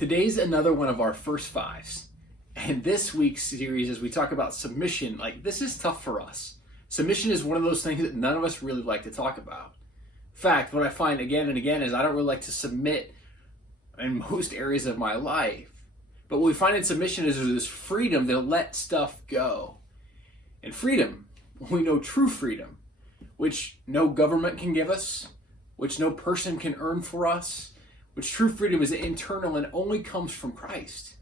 Today's another one of our first fives. And this week's series, as we talk about submission, this is tough for us. Submission is one of those things that none of us really like to talk about. In fact, what I find again and again is I don't really like to submit in most areas of my life. But what we find in submission is there's this freedom to let stuff go. And freedom, we know true freedom, which no government can give us, which no person can earn for us, which true freedom is internal and only comes from Christ.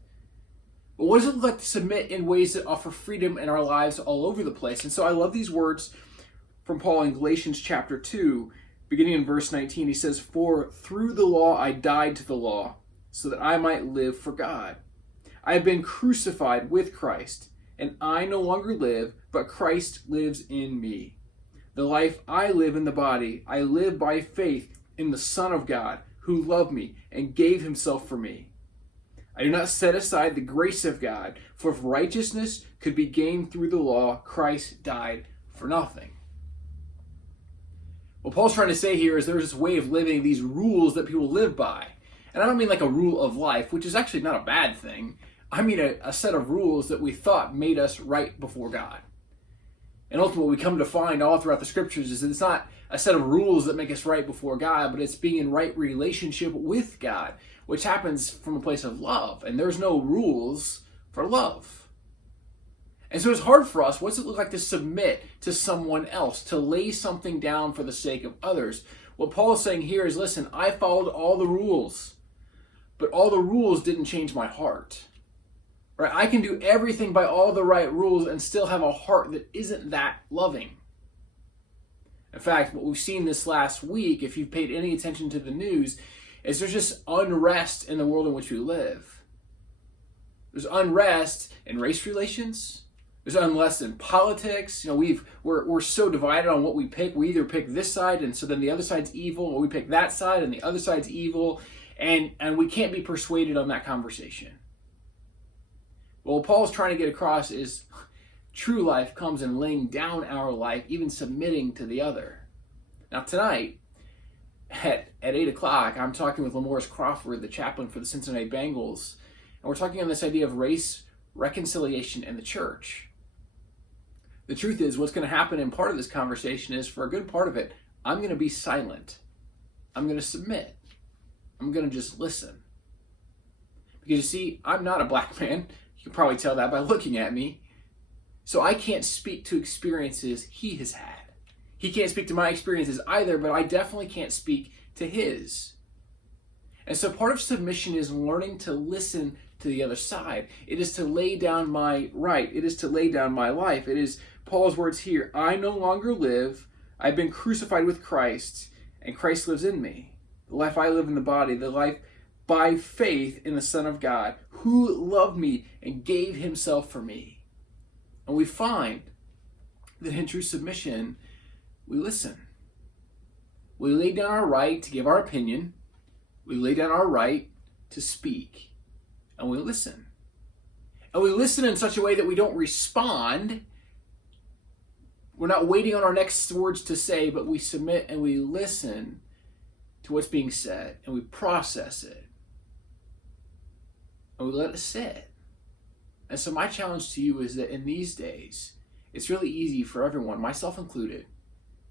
But what does it look like to submit in ways that offer freedom in our lives all over the place? And so I love these words from Paul in Galatians chapter 2, beginning in verse 19. He says, "For through the law I died to the law, so that I might live for God. I have been crucified with Christ, and I no longer live, but Christ lives in me. The life I live in the body, I live by faith in the Son of God, who loved me and gave himself for me. I do not set aside the grace of God, for if righteousness could be gained through the law, Christ died for nothing." What Paul's trying to say here is there's this way of living, these rules that people live by. And I don't mean like a rule of life, which is actually not a bad thing. I mean a set of rules that we thought made us right before God. And ultimately what we come to find all throughout the scriptures is that it's not a set of rules that make us right before God, but it's being in right relationship with God, which happens from a place of love. And there's no rules for love. And so it's hard for us. What's it look like to submit to someone else, to lay something down for the sake of others? What Paul is saying here is, listen, I followed all the rules, but all the rules didn't change my heart. Right? I can do everything by all the right rules and still have a heart that isn't that loving. In fact, what we've seen this last week, if you've paid any attention to the news, is there's just unrest in the world in which we live. There's unrest in race relations. There's unrest in politics. We're so divided on what we pick. We either pick this side, and so then the other side's evil, or we pick that side, and the other side's evil, and we can't be persuaded on that conversation. Well, what Paul's trying to get across is true life comes in laying down our life, even submitting to the other. Now tonight, at 8 o'clock, I'm talking with Lamorris Crawford, the chaplain for the Cincinnati Bengals, and we're talking on this idea of race, reconciliation, and the church. The truth is, what's going to happen in part of this conversation is, for a good part of it, I'm going to be silent. I'm going to submit. I'm going to just listen. Because you see, I'm not a black man. You can probably tell that by looking at me. So I can't speak to experiences he has had. He can't speak to my experiences either, but I definitely can't speak to his. And so part of submission is learning to listen to the other side. It is to lay down my right. It is to lay down my life. It is Paul's words here. I no longer live. I've been crucified with Christ, and Christ lives in me. The life I live in the body, the life by faith in the Son of God, who loved me and gave himself for me. And we find that in true submission, we listen. We lay down our right to give our opinion. We lay down our right to speak. And we listen. And we listen in such a way that we don't respond. We're not waiting on our next words to say, but we submit and we listen to what's being said. And we process it. And we let it sit. And so my challenge to you is that in these days, it's really easy for everyone, myself included,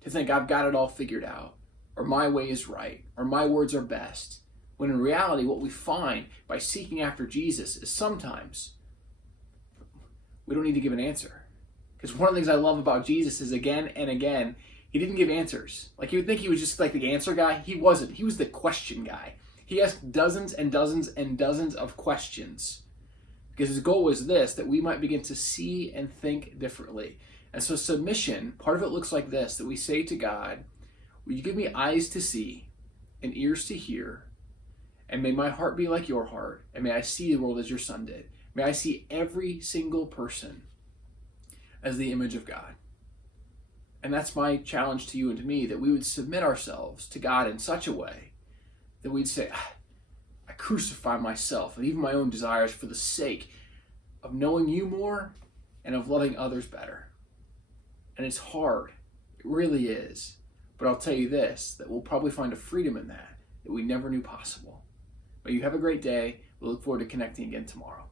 to think I've got it all figured out, or my way is right, or my words are best. When in reality, what we find by seeking after Jesus is sometimes we don't need to give an answer. Because one of the things I love about Jesus is, again and again, he didn't give answers. Like, you would think he was just like the answer guy. He wasn't. He was the question guy. He asked dozens and dozens and dozens of questions. Because his goal was this, that we might begin to see and think differently. And so submission, part of it looks like this, that we say to God, will you give me eyes to see and ears to hear, and may my heart be like your heart, and may I see the world as your Son did. May I see every single person as the image of God. And that's my challenge to you and to me, that we would submit ourselves to God in such a way that we'd say, I crucify myself and even my own desires for the sake of knowing you more and of loving others better. And it's hard. It really is. But I'll tell you this, that we'll probably find a freedom in that we never knew possible. May you have a great day. We look forward to connecting again tomorrow.